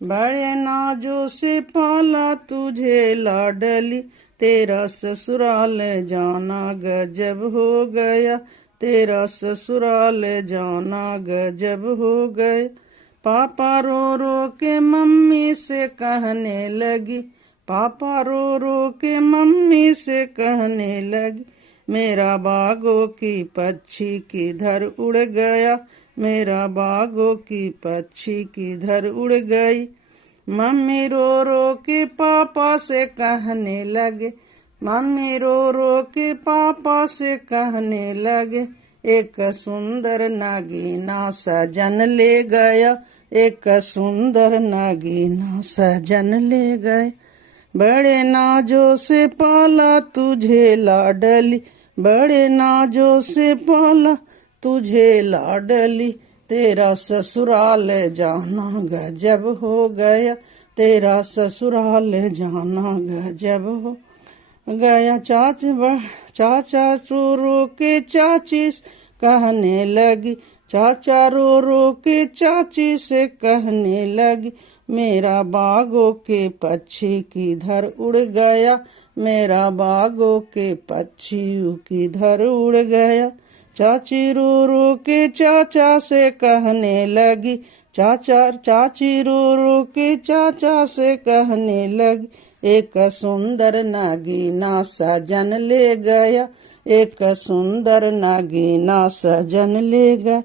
बड़े नाजों से पाला तुझे लाडली, तेरा ससुराल जाना गजब हो गया, तेरा ससुराल जाना गजब हो गए। पापा रो रो के मम्मी से कहने लगी, पापा रो रो के मम्मी से कहने लगी, मेरा बागों की पक्षी किधर उड़ गया, मेरा बागों की पक्षी किधर उड़ गई। मम्मी रो रो के पापा से कहने लगे, मम्मी रो रो के पापा से कहने लगे, एक सुंदर नागीना सजन ले गया, एक सुंदर नागीना सजन ले गए। बड़े नाजों से पाला तुझे लाडली, बड़े नाजों से पाला तुझे लाडली, तेरा ससुराल जाना गजब हो गया, तेरा ससुराल जाना गजब हो गया। चाचा रो रो के चाची कहने लगी, चाचा रो रो के चाची से कहने लगी, मेरा बागों के पक्षी किधर उड़ गया, मेरा बागों के पक्षी किधर उड़ गया। चाची रो रो के चाचा से कहने लगी, चाची रो रो के चाचा से कहने लगी, एक सुंदर नागीना सजन ले गया, एक सुंदर नागीना सजन ले गया।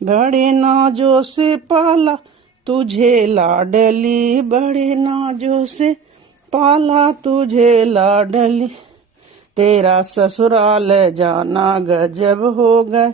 बड़े नाजों से पाला तुझे लाडली, बड़े नाजों से पाला तुझे लाडली, तेरा ससुराल जाना गजब हो गए,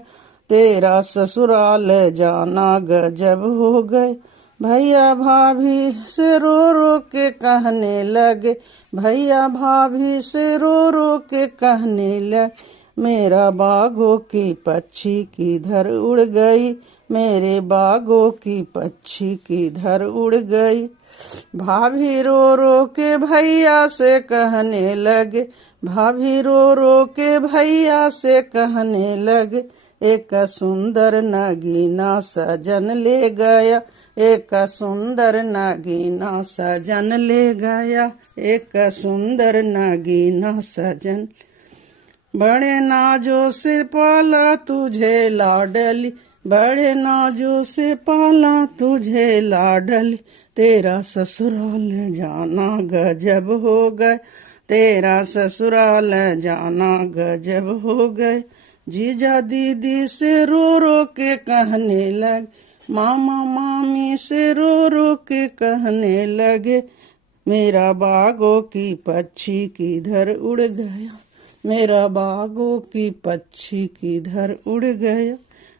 तेरा ससुराल जाना गजब हो गए। भैया भाभी से रो रो के कहने लगे, भैया भाभी से रो रो के कहने लगे, मेरा बागों की पक्षी किधर उड़ गई, मेरे बागों की पक्षी किधर उड़ गई। भाभी रो रो के भैया से कहने लगे, भाभी रो रो के भैया से कहने लगे, एक सुंदर नागीना सजन ले गया, एक सुंदर नागीना सजन ले गया, एक सुंदर नागीना सजन। बड़े नाजों से पाला तुझे लाडली, बड़े नाजों से पाला तुझे लाडली, तेरा ससुराल जाना गजब हो गए, तेरा ससुराल जाना गजब हो गए। जीजा दीदी से रो रो के कहने लगे, मामा मामी से रो रो के कहने लगे, मेरा बागों की पक्षी किधर उड़ गया, मेरा बागों की पक्षी किधर उड़ गया।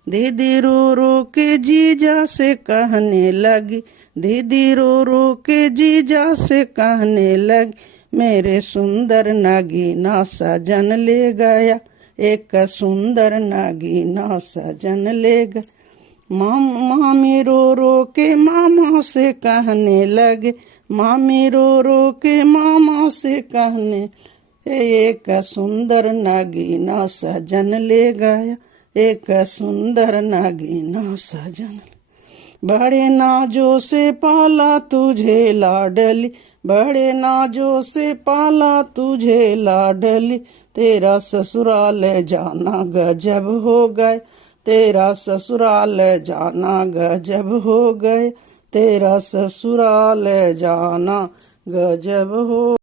दीदी रो रो के जीजा से कहने लगी, दीदी रो रो के जीजा से कहने लगी, मेरे सुंदर नागीना सजन ले गया, एक सुंदर नागीना सजन ले गया। मामी रो रो के मामा से कहने लगे, मामी रो रो के मामा से कहने, एक सुंदर नागीना सजन ले गया, एक सुंदर नागीना सजन। बड़े नाजों से पाला तुझे लाडली, बड़े नाजों से पाला तुझे लाडली, तेरा ससुराल जाना गजब हो गए, तेरा ससुराल जाना गजब हो गए, तेरा ससुराल जाना गजब हो